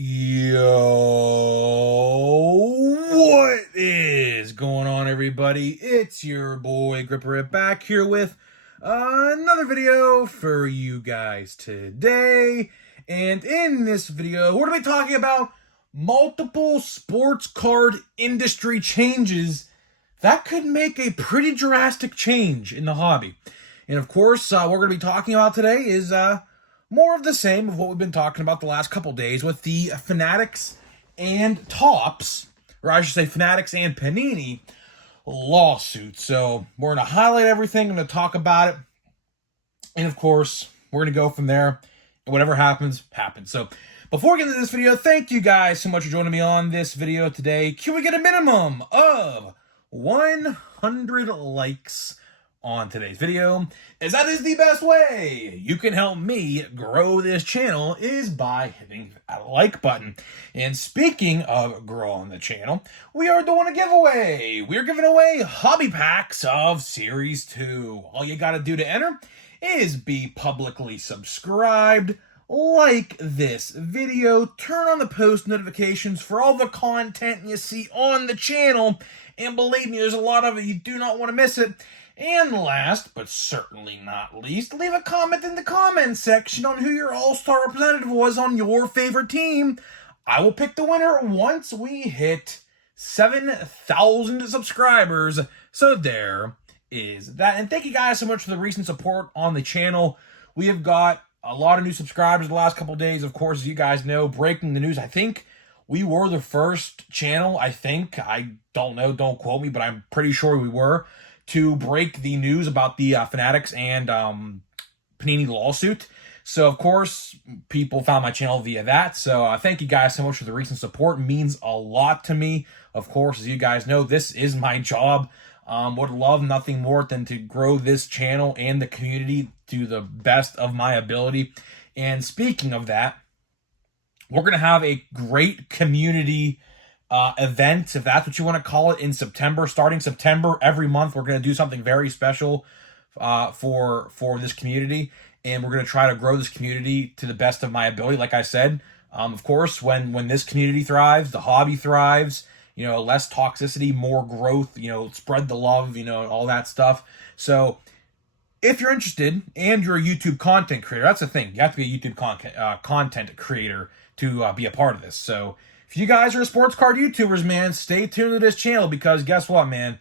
Yo, what is going on, everybody? It's your boy Gripper back here with another video for you guys today. And in this video, we're going to be talking about multiple sports card industry changes that could make a pretty drastic change in the hobby. And of course, what we're going to be talking about today is more of the same of what we've been talking about the last couple days with the Fanatics and Topps, or I should say Fanatics and Panini lawsuit. So we're going to highlight everything, I'm going to talk about it, and of course, we're going to go from there, and whatever happens, happens. So before we get into this video, thank you guys so much for joining me on this video today. Can we get a minimum of 100 likes on today's video, as that is the best way you can help me grow this channel is by hitting that like button. And speaking of growing the channel, we are doing a giveaway. We're giving away hobby packs of Series 2. All you gotta do to enter is be publicly subscribed, like this video, turn on the post notifications for all the content you see on the channel, and believe me, there's a lot of it, you do not want to miss it. And last, but certainly not least, leave a comment in the comment section on who your all-star representative was on your favorite team. I will pick the winner once we hit 7,000 subscribers. So there is that. And thank you guys so much for the recent support on the channel. We have got a lot of new subscribers the last couple of days. Of course, as you guys know, breaking the news, I think we were the first channel, I don't know, don't quote me, but I'm pretty sure we were, to break the news about the Fanatics and Panini lawsuit. So, of course, people found my channel via that. So, thank you guys so much for the recent support. It means a lot to me. Of course, as you guys know, this is my job. Would love nothing more than to grow this channel and the community to the best of my ability. And speaking of that, we're going to have a great community event, if that's what you want to call it, in September. Starting September, every month we're going to do something very special for this community, and we're going to try to grow this community to the best of my ability. Like I said, of course, when this community thrives, the hobby thrives. You know, less toxicity, more growth. You know, spread the love. You know, all that stuff. So, if you're interested and you're a YouTube content creator, that's the thing. You have to be a YouTube content creator to be a part of this. So, if you guys are sports card YouTubers, man, stay tuned to this channel, because guess what, man?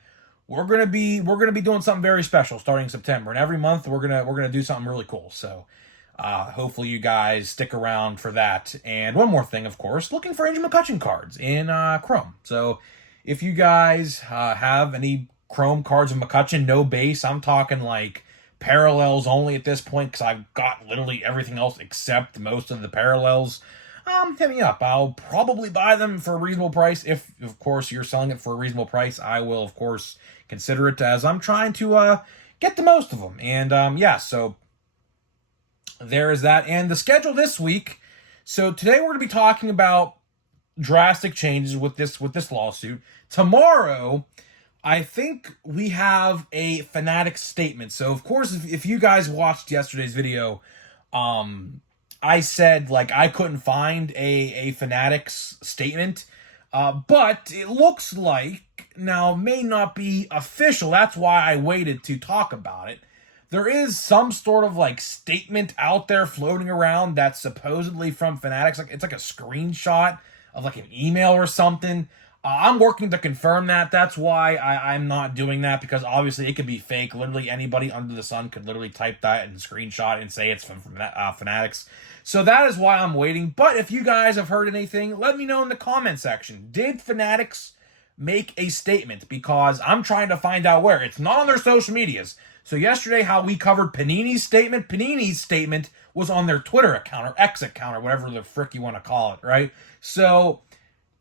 We're gonna be doing something very special starting September, and every month we're gonna do something really cool. So hopefully you guys stick around for that. And one more thing, of course, looking for Angel McCutcheon cards in Chrome. So if you guys have any Chrome cards of McCutcheon, no base, I'm talking like parallels only at this point, because I've got literally everything else except most of the parallels. Hit me up. I'll probably buy them for a reasonable price. If, of course, you're selling it for a reasonable price, I will, of course, consider it, as I'm trying to get the most of them. And, yeah, so there is that. And the schedule this week. So today we're going to be talking about drastic changes with this lawsuit. Tomorrow, I think we have a Fanatics statement. So, of course, if you guys watched yesterday's video, I said, like, I couldn't find a Fanatics statement, but it looks like, now, may not be official, that's why I waited to talk about it. There is some sort of, like, statement out there floating around that's supposedly from Fanatics. Like, it's like a screenshot of, like, an email or something. I'm working to confirm that. That's why I'm not doing that, because obviously it could be fake. Literally anybody under the sun could literally type that and screenshot and say it's from Fanatics. So that is why I'm waiting. But if you guys have heard anything, let me know in the comment section. Did Fanatics make a statement? Because I'm trying to find out where. It's not on their social medias. So yesterday, how we covered Panini's statement was on their Twitter account or X account or whatever the frick you want to call it, right? So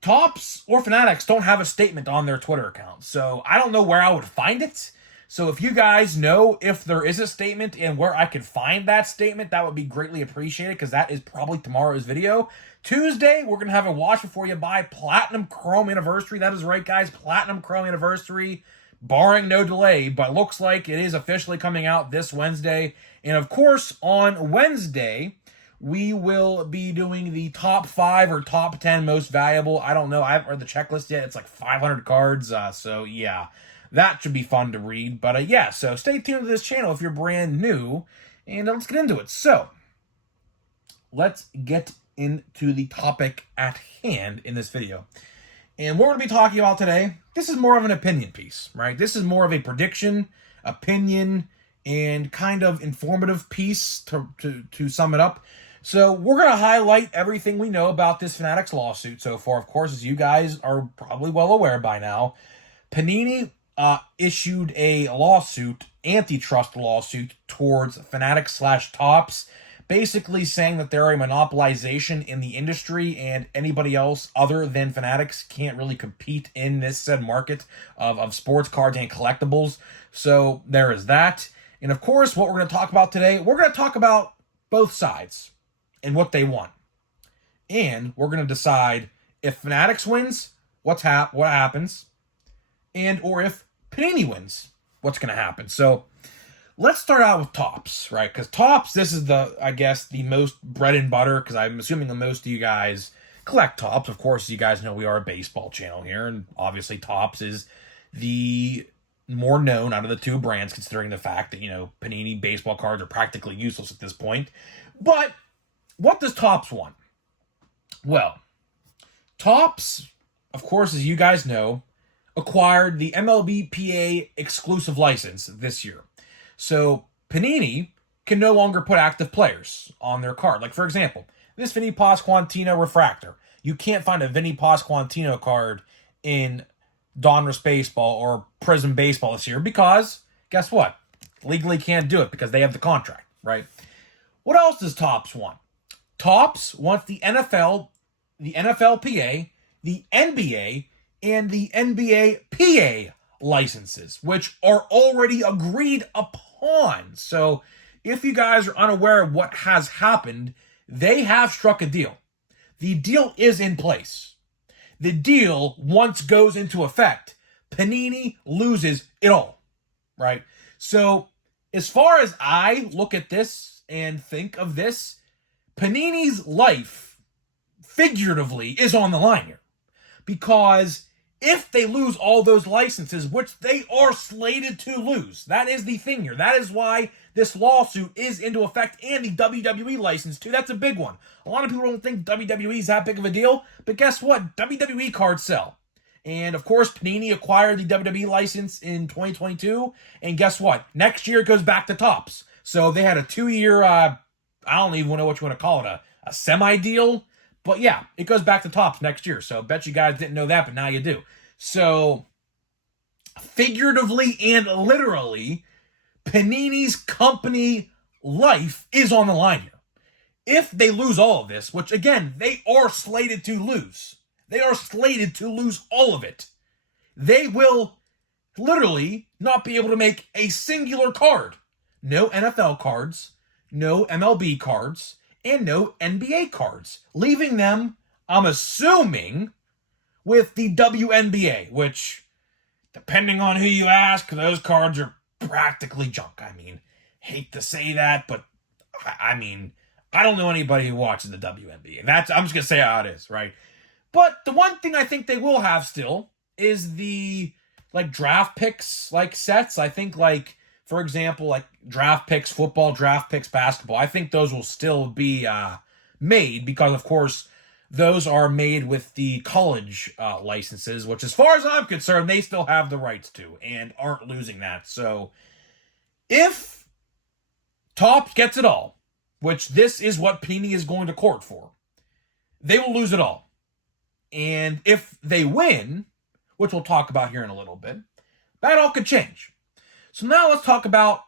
Topps or Fanatics don't have a statement on their Twitter account, so I don't know where I would find it. So if you guys know if there is a statement and where I could find that statement, that would be greatly appreciated, because that is probably tomorrow's video. Tuesday, we're going to have a watch before you buy Platinum Chrome Anniversary. That is right, guys, Platinum Chrome Anniversary, barring no delay, but looks like it is officially coming out this Wednesday. And of course, on Wednesday, we will be doing the top 5 or top 10 most valuable. I don't know. I haven't read the checklist yet. It's like 500 cards. So yeah, that should be fun to read. But yeah, so stay tuned to this channel if you're brand new. And let's get into it. So let's get into the topic at hand in this video. And what we're going to be talking about today, this is more of an opinion piece, right? This is more of a prediction, opinion, and kind of informative piece to sum it up. So we're going to highlight everything we know about this Fanatics lawsuit so far. Of course, as you guys are probably well aware by now, Panini issued a lawsuit, antitrust lawsuit, towards Fanatics / Topps, basically saying that they're a monopolization in the industry and anybody else other than Fanatics can't really compete in this said market of sports cards and collectibles. So there is that. And of course, what we're going to talk about today, we're going to talk about both sides and what they want. And we're going to decide if Fanatics wins, what happens, and or if Panini wins, what's going to happen. So let's start out with Topps, right? Because Topps, this is I guess, the most bread and butter, because I'm assuming that most of you guys collect Topps. Of course, you guys know we are a baseball channel here, and obviously Topps is the more known out of the two brands, considering the fact that, Panini baseball cards are practically useless at this point. But what does Topps want? Well, Topps, of course, as you guys know, acquired the MLBPA exclusive license this year. So Panini can no longer put active players on their card. Like, for example, this Vinny Pasquantino refractor. You can't find a Vinny Pasquantino card in Donruss Baseball or Prism Baseball this year because, guess what? Legally can't do it because they have the contract, right? What else does Topps want? Topps wants the NFL, the NFLPA, the NBA, and the NBA-PA licenses, which are already agreed upon. So if you guys are unaware of what has happened, they have struck a deal. The deal is in place. The deal, once goes into effect, Panini loses it all, right? So as far as I look at this and think of this, Panini's life, figuratively, is on the line here. Because if they lose all those licenses, which they are slated to lose, that is the thing here. That is why this lawsuit is into effect, and the WWE license too. That's a big one. A lot of people don't think WWE is that big of a deal, but guess what? WWE cards sell. And of course, Panini acquired the WWE license in 2022, and guess what? Next year it goes back to Topps. So they had a 2-year, I don't even know what you want to call it, a semi-deal. But yeah, it goes back to Topps next year. So I bet you guys didn't know that, but now you do. So figuratively and literally, Panini's company life is on the line here. If they lose all of this, which again, they are slated to lose. They are slated to lose all of it. They will literally not be able to make a singular card. No NFL cards, no MLB cards, and no NBA cards, leaving them, I'm assuming, with the WNBA, which, depending on who you ask, those cards are practically junk. I mean, hate to say that, but I don't know anybody who watches the WNBA. I'm just gonna say how it is, right? But the one thing I think they will have still is the draft picks sets. I think for example, draft picks, football, draft picks, basketball. I think those will still be made because, of course, those are made with the college licenses, which, as far as I'm concerned, they still have the rights to and aren't losing that. So if Topps gets it all, which this is what Panini is going to court for, they will lose it all. And if they win, which we'll talk about here in a little bit, that all could change. So now let's talk about,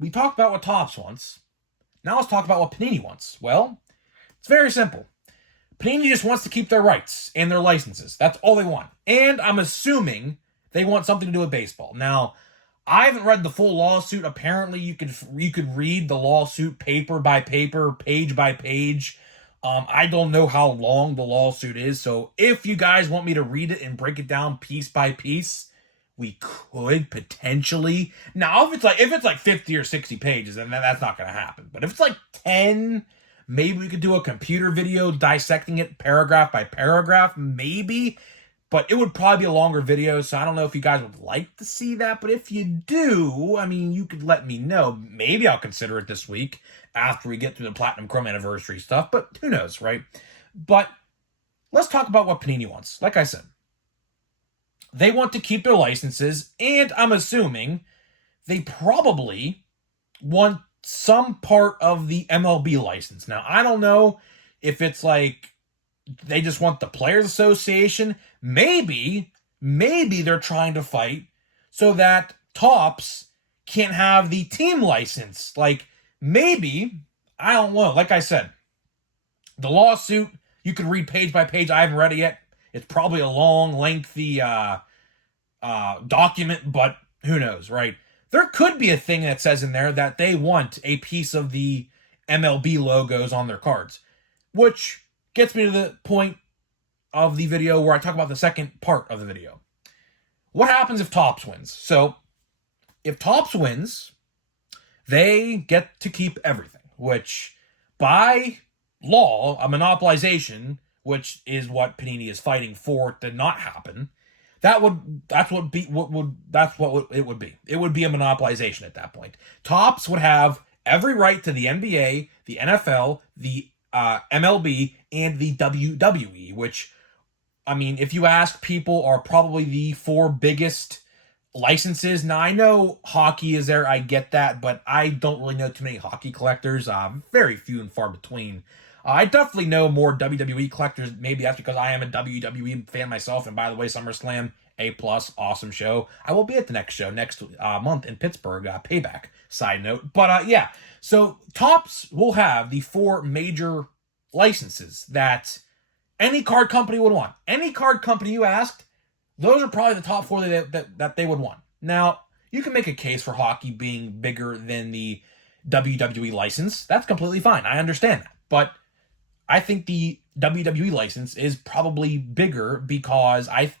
we talked about what Topps wants. Now let's talk about what Panini wants. Well, it's very simple. Panini just wants to keep their rights and their licenses. That's all they want. And I'm assuming they want something to do with baseball. Now, I haven't read the full lawsuit. Apparently, you could read the lawsuit paper by paper, page by page. I don't know how long the lawsuit is, so if you guys want me to read it and break it down piece by piece, we could potentially. Now, if it's like 50 or 60 pages, then that's not going to happen. But if it's 10, Maybe we could do a computer video dissecting it paragraph by paragraph, maybe. But it would probably be a longer video, so I don't know if you guys would like to see that. But if you do, I mean, you could let me know. Maybe I'll consider it this week after we get through the Platinum Chrome Anniversary stuff. But who knows, right? But let's talk about what Panini wants. Like I said, they want to keep their licenses, and I'm assuming they probably want some part of the MLB license. Now, I don't know if it's like they just want the Players Association. Maybe they're trying to fight so that Topps can't have the team license. Like, maybe, I don't know. Like I said, the lawsuit, you can read page by page. I haven't read it yet. It's probably a long, lengthy document, but who knows, right? There could be a thing that says in there that they want a piece of the MLB logos on their cards, which gets me to the point of the video where I talk about the second part of the video. What happens if Topps wins? So, if Topps wins, they get to keep everything, which by law, a monopolization, which is what Panini is fighting for to not happen, that's what it would be. It would be a monopolization at that point. Topps would have every right to the NBA, the NFL, the MLB, and the WWE, which, I mean, if you ask people, are probably the four biggest licenses. Now, I know hockey is there, I get that, but I don't really know too many hockey collectors. Very few and far between. I definitely know more WWE collectors. Maybe that's because I am a WWE fan myself. And by the way, SummerSlam, A+, awesome show. I will be at the next show next month in Pittsburgh, Payback, side note. But yeah, so Topps will have the four major licenses that any card company would want. Any card company you asked, those are probably the top four that they would want. Now, you can make a case for hockey being bigger than the WWE license. That's completely fine. I understand that. But I think the WWE license is probably bigger because I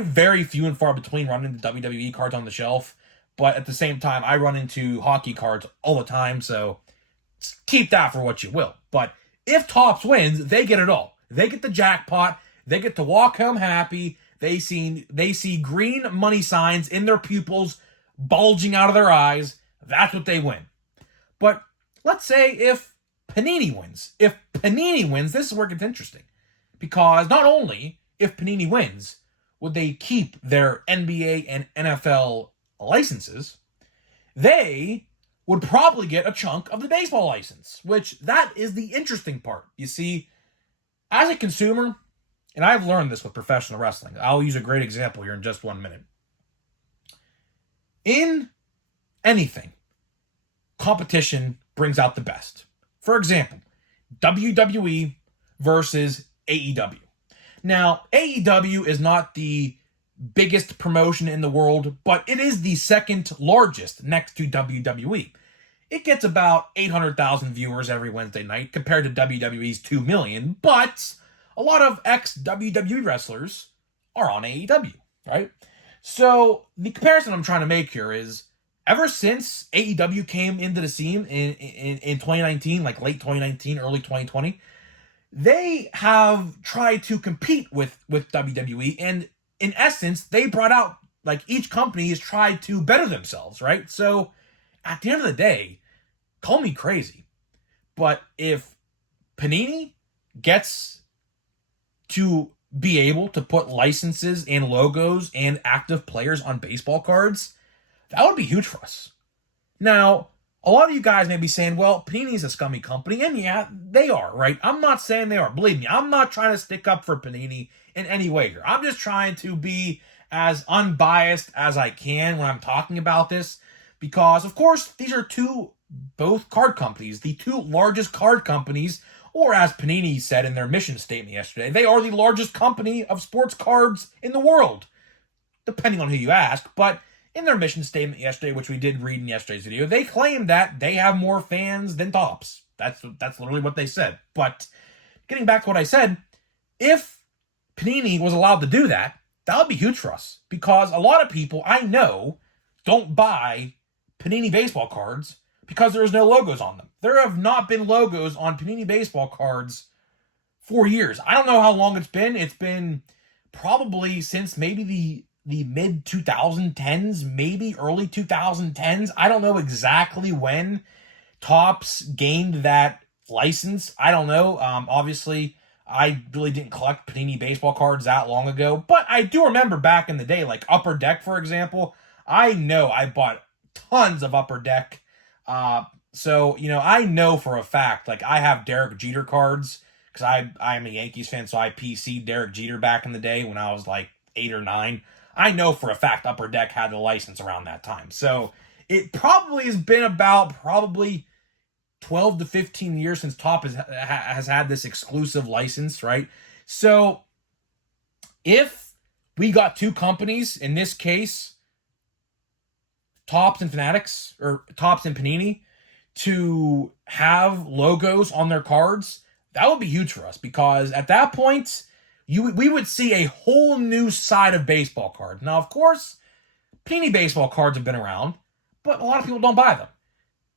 very few and far between run into WWE cards on the shelf, but at the same time, I run into hockey cards all the time, so keep that for what you will. But if Topps wins, they get it all. They get the jackpot. They get to walk home happy. They see green money signs in their pupils bulging out of their eyes. That's what they win. But let's say if Panini wins. If Panini wins, this is where it gets interesting. Because not only if Panini wins would they keep their NBA and NFL licenses, they would probably get a chunk of the baseball license, which that is the interesting part. You see, as a consumer, and I've learned this with professional wrestling. I'll use a great example here in just 1 minute. In anything, competition brings out the best. For example, WWE versus AEW. Now, AEW is not the biggest promotion in the world, but it is the second largest next to WWE. It gets about 800,000 viewers every Wednesday night compared to WWE's 2 million, but a lot of ex-WWE wrestlers are on AEW, right? So the comparison I'm trying to make here is ever since AEW came into the scene in 2019, like late 2019, early 2020, they have tried to compete with WWE, and in essence, they brought out, like, each company has tried to better themselves, right? So at the end of the day, call me crazy, but if Panini gets to be able to put licenses and logos and active players on baseball cards, that would be huge for us. Now, a lot of you guys may be saying, well, Panini's a scummy company, and yeah, they are, right? I'm not saying they are. Believe me, I'm not trying to stick up for Panini in any way here. I'm just trying to be as unbiased as I can when I'm talking about this, because, of course, these are both card companies, the two largest card companies, or as Panini said in their mission statement yesterday, they are the largest company of sports cards in the world, depending on who you ask. But in their mission statement yesterday, which we did read in yesterday's video, they claimed that they have more fans than Topps. That's literally what they said. But getting back to what I said, if Panini was allowed to do that, that would be huge for us. Because a lot of people I know don't buy Panini baseball cards because there's no logos on them. There have not been logos on Panini baseball cards for years. I don't know how long it's been. It's been probably since maybe the mid 2010s, maybe early 2010s. I don't know exactly when Topps gained that license. I don't know. Obviously, I really didn't collect Panini baseball cards that long ago, but I do remember back in the day, like Upper Deck, for example. I know I bought tons of Upper Deck. So, I know for a fact, like, I have Derek Jeter cards because I'm a Yankees fan, so I PC'd Derek Jeter back in the day when I was like 8 or 9. I know for a fact Upper Deck had the license around that time. So it probably has been about 12 to 15 years since Topps has had this exclusive license, right? So if we got two companies, in this case, Topps and Fanatics, or Topps and Panini, to have logos on their cards, that would be huge for us, because at that point, we would see a whole new side of baseball cards. Now, of course, Panini baseball cards have been around, but a lot of people don't buy them.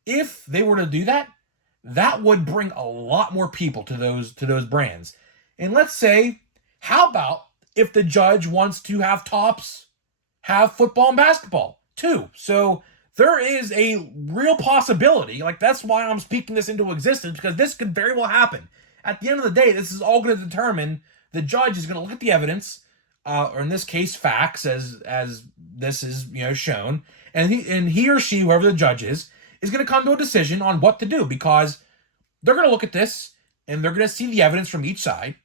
If they were to do that, that would bring a lot more people to those brands. And let's say, how about if the judge wants to have Topps have football and basketball too? So there is a real possibility. Like, that's why I'm speaking this into existence, because this could very well happen. At the end of the day, this is all going to determine, the judge is going to look at the evidence, or in this case, facts, as this is shown, and he or she, whoever the judge is going to come to a decision on what to do, because they're going to look at this and they're going to see the evidence from each side,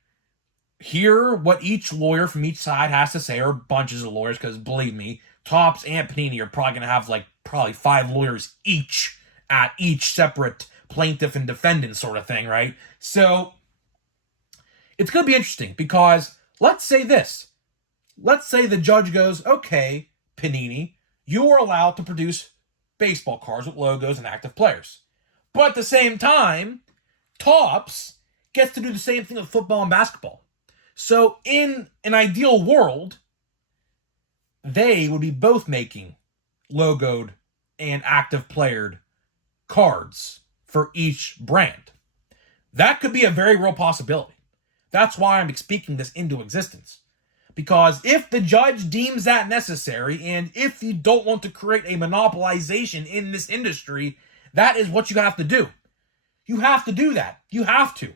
hear what each lawyer from each side has to say, or bunches of lawyers, because believe me, Topps and Panini are probably going to have probably 5 lawyers each at each separate plaintiff and defendant sort of thing, right? So it's going to be interesting, because let's say the judge goes, okay, Panini, you are allowed to produce baseball cards with logos and active players. But at the same time, Topps gets to do the same thing with football and basketball. So in an ideal world, they would be both making logoed and active playered cards for each brand. That could be a very real possibility. That's why I'm speaking this into existence. Because if the judge deems that necessary, and if you don't want to create a monopolization in this industry, that is what you have to do. You have to do that. You have to.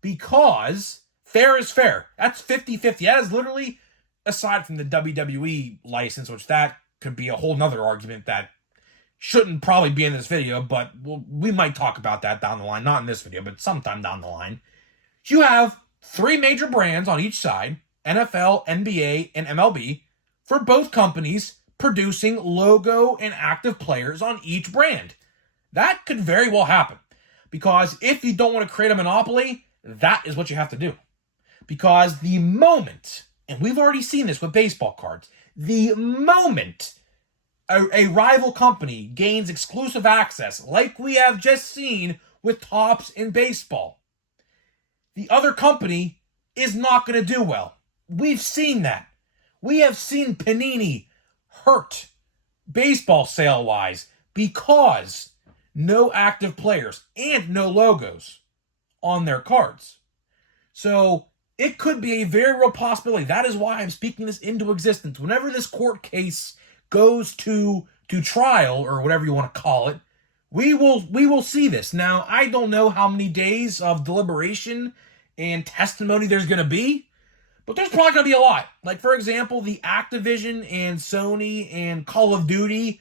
Because fair is fair. That's 50-50. That is literally, aside from the WWE license, which that could be a whole nother argument that shouldn't probably be in this video, but we might talk about that down the line. Not in this video, but sometime down the line. You have 3 major brands on each side, NFL, NBA, and MLB, for both companies producing logo and active players on each brand. That could very well happen. Because if you don't want to create a monopoly, that is what you have to do. Because the moment, and we've already seen this with baseball cards, the moment a rival company gains exclusive access, like we have just seen with Topps in baseball, the other company is not going to do well. We've seen that. We have seen Panini hurt baseball sale-wise because no active players and no logos on their cards. So it could be a very real possibility. That is why I'm speaking this into existence. Whenever this court case goes to trial, or whatever you want to call it, we will see this. Now, I don't know how many days of deliberation and testimony there's going to be, but there's probably going to be a lot. Like, for example, the Activision and Sony and Call of Duty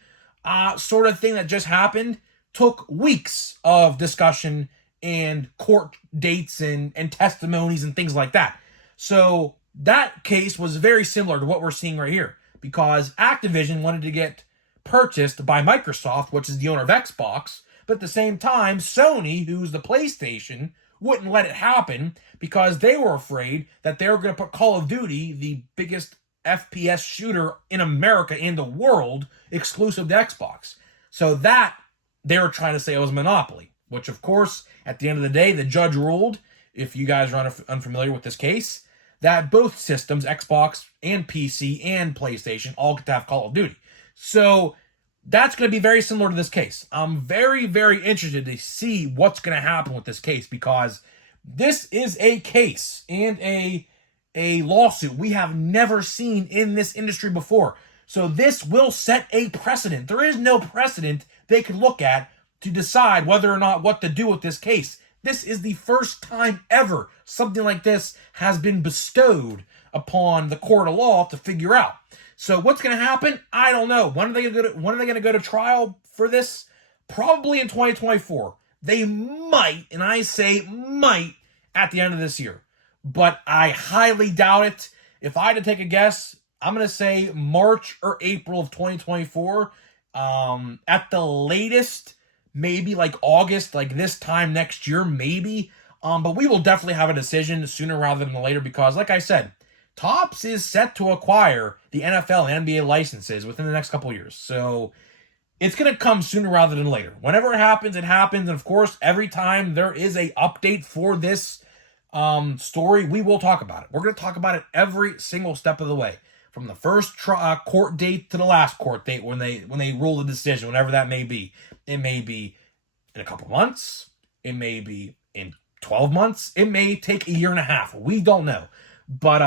sort of thing that just happened took weeks of discussion and court dates and testimonies and things like that. So that case was very similar to what we're seeing right here, because Activision wanted to get purchased by Microsoft, which is the owner of Xbox, but at the same time, Sony, who's the PlayStation, wouldn't let it happen because they were afraid that they were going to put Call of Duty, the biggest FPS shooter in America and the world, exclusive to Xbox. So that, they were trying to say it was a monopoly, which of course, at the end of the day, the judge ruled, if you guys are unfamiliar with this case, that both systems, Xbox and PC and PlayStation, all get to have Call of Duty. So That's going to be very similar to this case. I'm very, very interested to see what's going to happen with this case, because this is a case and a lawsuit we have never seen in this industry before. So this will set a precedent. There is no precedent they could look at to decide whether or not what to do with this case. This is the first time ever something like this has been bestowed upon the court of law to figure out. So what's going to happen? I don't know. When are they going to go to trial for this? Probably in 2024. They might, and I say might, at the end of this year. But I highly doubt it. If I had to take a guess, I'm going to say March or April of 2024. At the latest, maybe like August, like this time next year, maybe. But we will definitely have a decision sooner rather than later, because, like I said, Topps is set to acquire the NFL and NBA licenses within the next couple of years. So it's going to come sooner rather than later. Whenever it happens, it happens. And of course, every time there is a update for this story, we will talk about it. We're going to talk about it every single step of the way, from the first court date to the last court date when they rule the decision, whenever that may be. It may be in a couple months. It may be in 12 months. It may take a year and a half. We don't know. But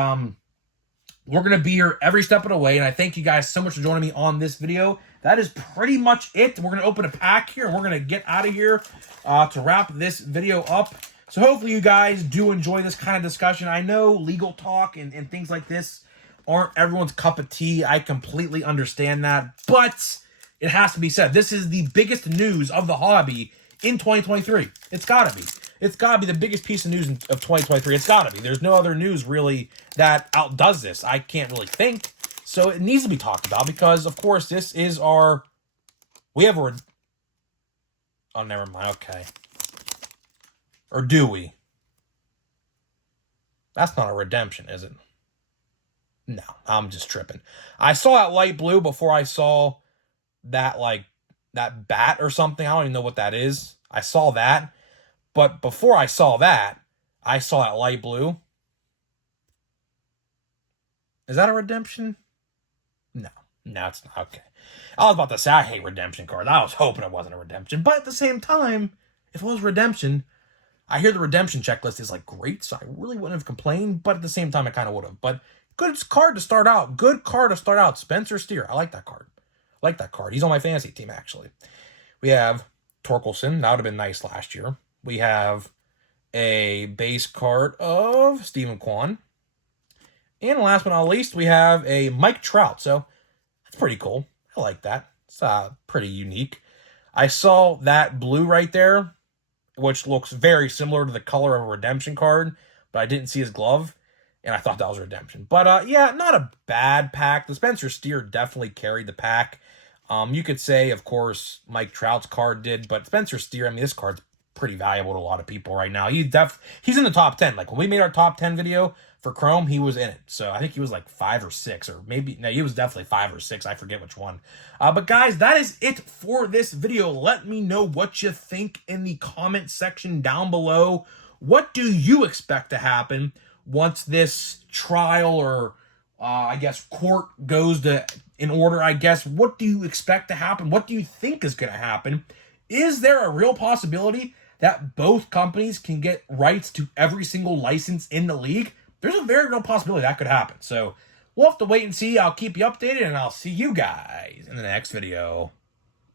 we're going to be here every step of the way, and I thank you guys so much for joining me on this video. That is pretty much it. We're going to open a pack here, and we're going to get out of here to wrap this video up. So hopefully you guys do enjoy this kind of discussion. I know legal talk and things like this aren't everyone's cup of tea. I completely understand that, but it has to be said. This is the biggest news of the hobby in 2023. It's got to be. It's got to be the biggest piece of news of 2023. It's got to be. There's no other news really that outdoes this. I can't really think. So it needs to be talked about because, of course, this is our... We have a... Oh, never mind. Okay. Or do we? That's not a redemption, is it? No, I'm just tripping. I saw that light blue before I saw that, like, that bat or something. I don't even know what that is. I saw that. But before I saw that light blue. Is that a redemption? No, it's not. Okay. I was about to say, I hate redemption cards. I was hoping it wasn't a redemption. But at the same time, if it was redemption, I hear the redemption checklist is, like, great, so I really wouldn't have complained. But at the same time, I kind of would have. But good card to start out. Good card to start out. Spencer Steer. I like that card. He's on my fantasy team, actually. We have Torkelson. That would have been nice last year. We have a base card of Stephen Kwan. And last but not least, we have a Mike Trout. So that's pretty cool. I like that. It's pretty unique. I saw that blue right there, which looks very similar to the color of a redemption card, but I didn't see his glove, and I thought that was a redemption. But yeah, not a bad pack. The Spencer Steer definitely carried the pack. You could say, of course, Mike Trout's card did, but Spencer Steer, I mean, this card's pretty valuable to a lot of people right now. He's in the top 10. Like, when we made our top 10 video for Chrome, he was in it. So I think he was like 5 or 6, or maybe, no, he was definitely 5 or 6. I forget which one. But guys, that is it for this video. Let me know what you think in the comment section down below. What do you expect to happen once this trial or, I guess, court goes in order, I guess? What do you expect to happen? What do you think is going to happen? Is there a real possibility that both companies can get rights to every single license in the league? There's a very real possibility that could happen. So we'll have to wait and see. I'll keep you updated, and I'll see you guys in the next video.